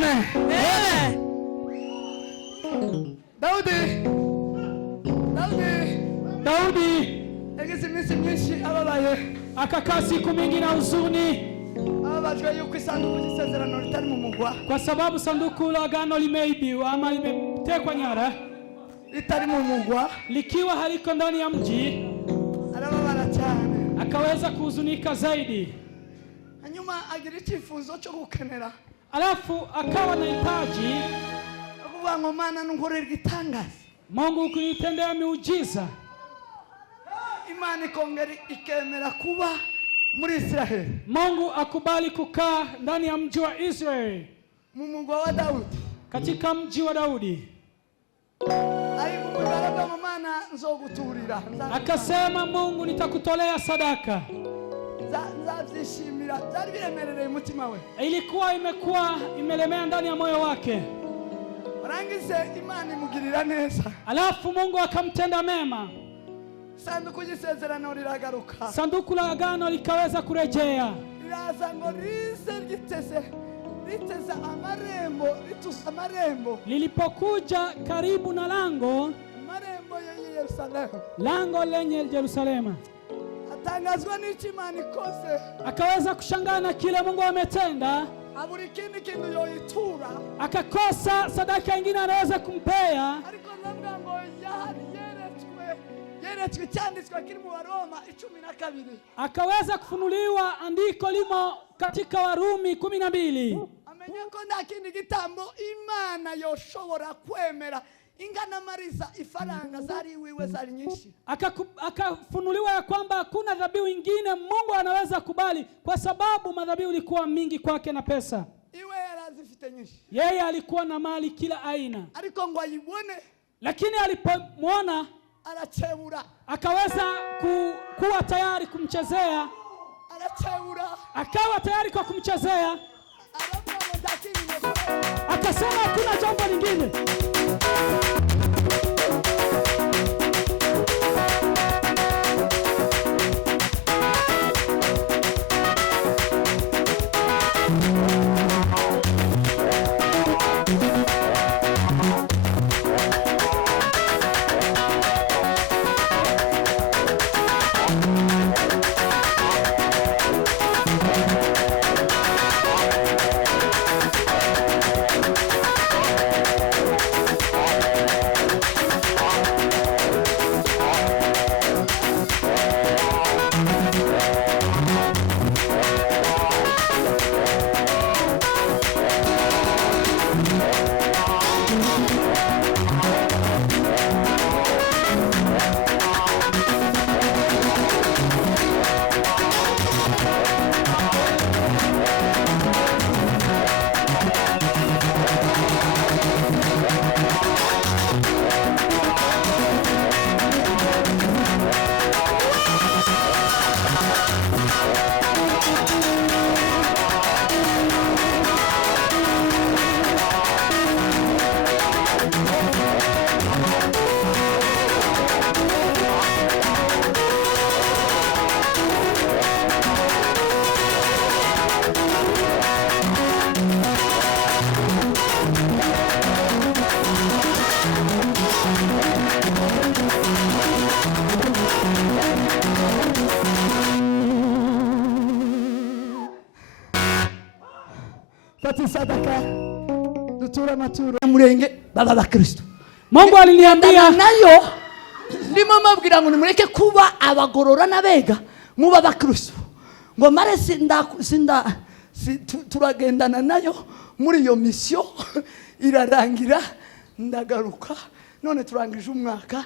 Amen. Amen. Daudi Egeze myinshi ababaye akakaa siku mingi na huzuni ababajwe yuko isanduku y'isezerano ritari mu mugwa, kwa sababu sanduku la agano limeibiwa ama limetekwa nyara, ritari mu mugwa, likiwa haliko ndani ya mji. arababara cyane, akaweza kuhuzunika zaidi. hanyuma agira icyifuzo cyo gukenera, alafu akawa na hitaji akuvuga ngo Mana nunkorera igitangaza, Mungu kunitendea miujiza. Imana ikongera ikemera kuba muri Israeli, Mungu akubali kukaa ndani ya mji wa Israeli, mu mugwa wa Daudi, katika mji wa Daudi. ayimubwira ngo Mana nzoguturira, akasema Mungu nitakutolea sadaka. nzabyishimira, byari biremerereye umutima we, ilikuwa imelemea ndani ya moyo wake. warangize Imana imugirira neza, alafu Mungu akamtenda mema. sanduku y'isezerano riragaruka, sanduku la agano likaweza kurejea, riraza ngo riteze amarembo, ritusa amarembo. lilipokuja karibu na lango, amarembo ya Yerusalemu, lango lenye Yerusalemu, atangazwa n'iki Imana ikoze, akaweza kushangaa na kile Mungu ametenda. aburi kindi kintu yoyitura, akakosa sadaka nyingine anaweza kumpea. ariko nabwo ngo yeretswe cyanditswe kiri mu Waroma 12, akaweza kufunuliwa andiko limo katika Warumi 12. amenya ko nta kindi gitambo Imana yoshobora kwemera ingana mariza ifaranga zari wiwe zari nyinshi. Akafunuliwa ya kwamba hakuna dhabihu nyingine Mungu anaweza kubali, kwa sababu madhabihu ilikuwa mingi kwake na pesa. Iwe yarazifite nyinshi, yeye alikuwa na mali kila aina, ariko ngo ayibone, lakini alipomwona arachebura, akaweza kuwa tayari kumchezea, arachebura, akawa tayari kwa kumchezea. Akasema hakuna jambo lingine. sadaka dutura maturo murenge baba bakristo. Mungu aliniambia nayo ndimo mabwira ngo nimureke kuba abagorora nabega muba bakristo, ngo mare turagendana nayo muri iyo mission irarangira, ndagaruka none turangije umwaka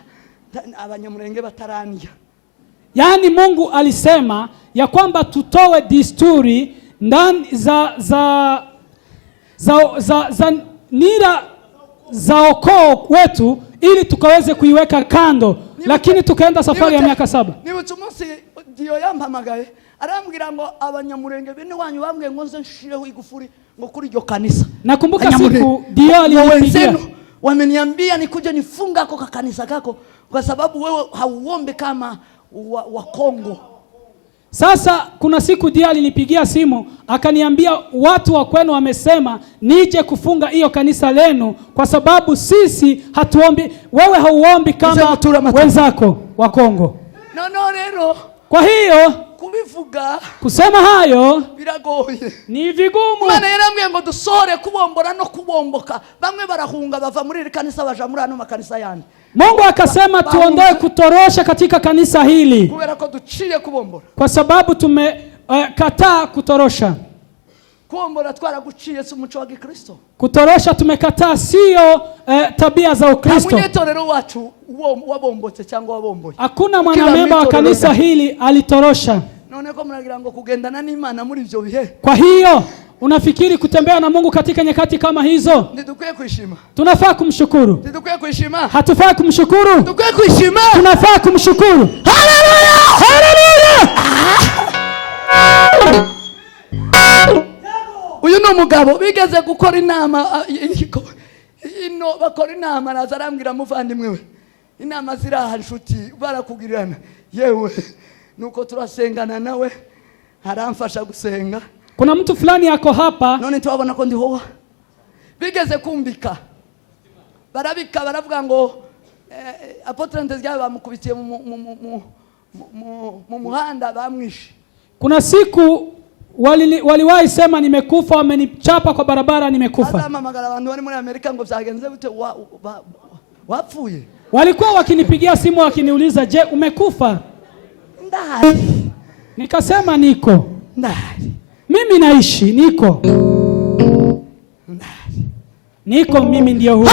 abanyamurenge batarania. Yani Mungu alisema ya kwamba tutowe desturi ndani za nira za ukoo wetu ili tukaweze kuiweka kando, lakini tukaenda safari ya miaka 7. Nibutse umunsi Dio yampamagaye arambwira ngo abanyamurenge bene wanyu bambwiye ngo nze nshireho igufuri ngo kuri iryo kanisa. Nakumbuka siku Dio alinipigia, wameniambia nikuje nifunga kwa kanisa kako kwa sababu wewe hauombe kama wa Kongo. Sasa kuna siku dia alinipigia simu akaniambia watu wa kwenu wamesema nije kufunga hiyo kanisa lenu kwa sababu sisi hatuombi, wewe hauombi kama wenzako wa Kongo. No rero. Kwa hiyo kubivuga kusema hayo biragoye. Ni vigumu. Mana yarambwiye ngo dusore kubombora no kubomboka. Bamwe barahunga bava muri kanisa baja muri ano makanisa yandi. Mungu akasema tuondoe kutorosha katika kanisa hili. Kubera ko duciye kubombora. Kwa sababu tumekataa kutorosha. Kubombora twaraguciye si umuco wa Gikristo. Kutorosha tumekataa, sio tabia za Ukristo. Munyetorero watu wabombotse cyangwa wabomboye. Hakuna mwanamemba wa kanisa hili alitorosha. None ko muragira ngo kugendana n'Imana muri ivyo bihe. Kwa hiyo unafikiri kutembea na Mungu katika nyakati kama hizo? Ndidukwiye kwishima. Tunafaa kumshukuru. Ndidukwiye kwishima. Hatufai kumshukuru. Ndidukwiye kwishima. Tunafaa kumshukuru. Haleluya! Haleluya! Uyu no mugabo bigeze gukora inama bakora inama nazarambwira muvandimwe we. Inama ziraha inshuti barakugirana. Yewe nuko turasengana nawe haramfasha gusenga. Kuna mtu fulani yako hapa. None twabona ko ndi howa. Bigeze kumbika. Barabika baravuga ngo Apotre Nteziryayo bamukubitiye mu muhanda bamwishe. Kuna siku waliwahi sema nimekufa, wamenichapa kwa barabara nimekufa. Hata magara abantu bari muri Amerika ngo byagenze bute wapfuye. Walikuwa wakinipigia simu wakiniuliza, "Je, umekufa?" Ndari. Nikasema niko. Ndari. Mimi naishi, niko. Ndari. Niko mimi ndio huyu.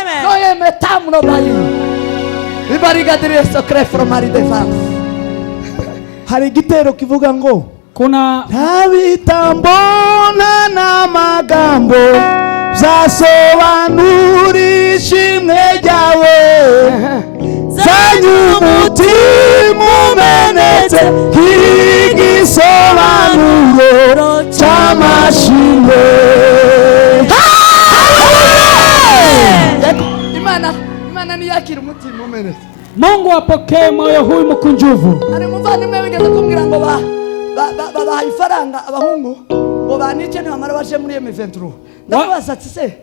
Amen. Noi mettiamo mai. Ribariga diresto crefro mari de fans. Hari igitero kivuga ngo kuna ntabitambona n'amagambo zasobanura ishimwe ryawe zanyu umutima umenetse nk'igisobanuro cy'amashimwe. Imana niyakira umutima umenetse. Mungu apokee moyo huyu mkunjuvu. Ari muvandimwe bigeze kumbwira ngo babaha ifaranga abahungu ngo banice nibamara baje muri M23. Ndabasatse se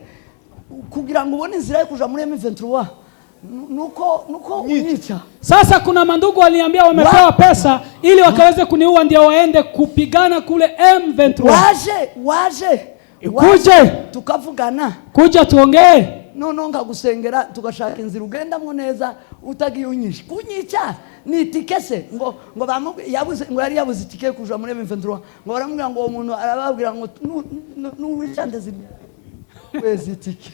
kugira ngo ubone inzira yo kuja muri M23 nuko unyica. Sasa kuna mandugu waliambia wamepewa pesa ili wakaweze kuniua ndio waende kupigana kule M23. Waje kuje tukavugana, kuja tuongee. Noneho ngagusengera tugashaka inzira ugendamo neza utagiye unyica. Kunyica ni tikese ngo yari yabuze itike kuja muri M23 ngo baramubwira ngo umuntu arababwira ngo nuwichande wezi tike.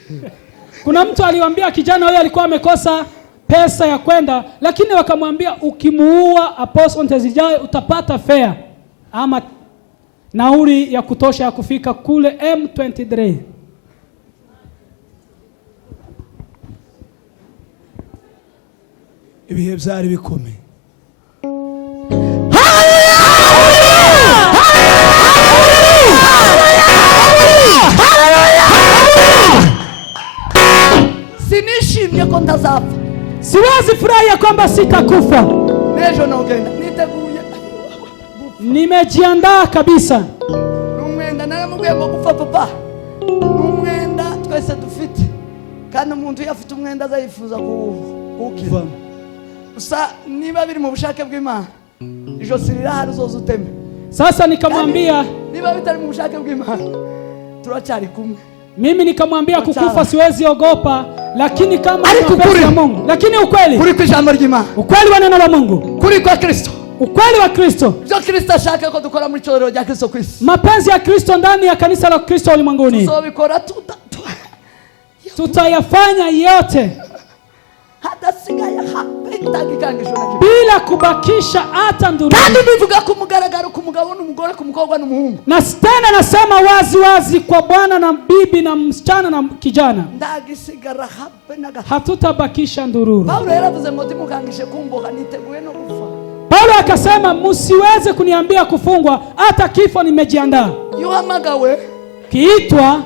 Kuna mtu aliwaambia kijana huyo alikuwa amekosa pesa ya kwenda, lakini wakamwambia ukimuua Apostle Nteziryayo utapata fare ama nauli ya kutosha ya kufika kule M23. Ibihe byari bikomeye. Sinishimye ko ndazapfa. Siwezi furahia kwamba sitakufa. Nejo nogenda niteguye. Nimejiandaa kabisa. Numwenda naramubwiye ngo gupfa papa. Numwenda twese dufite. Kandi umuntu yafite umwenda azayifuza kukiva. Usa niba biri mu bushake bw'Imana. Ijo sirira hari uzoza uteme. Sasa nikamwambia niba bitari mu bushake bw'Imana turacyari kumwe. Mimi nikamwambia kukufa siwezi ogopa, lakini kama ni mapenzi ya Mungu. Lakini ukweli. Kuri kwa jambo ry'Imana. Ukweli wa neno la Mungu. Kuri kwa Kristo. Ukweli wa Kristo. Jo Kristo ashaka ko dukora muri chorero rya Kristo kwisi. Mapenzi ya Kristo ndani ya kanisa la Kristo ulimwenguni. Tuzobikora tutayafanya yote. Hata sigaya hapitagikangisho na bila kubakisha hata nduru. Kandi bivuga ku mugaragaro ku mugabo n'umugore ku mukobwa n'umuhungu. Na tena nasema wazi kwa bwana na bibi na msichana na kijana. Ndagisigara hapenaga. Hatutabakisha ndururu. Paulo yaravuze ngo timukangishe kumboha niteguye no kufa. Paulo akasema msiweze kuniambia kufungwa, hata kifo nimejiandaa. Yuhamagawe kiitwa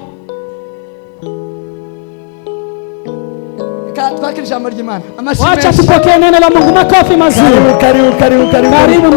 reka twakire ijambo ry'Imana. Wacha tupokee neno la Mungu. Makofi mazuri. Karibu. Karibu.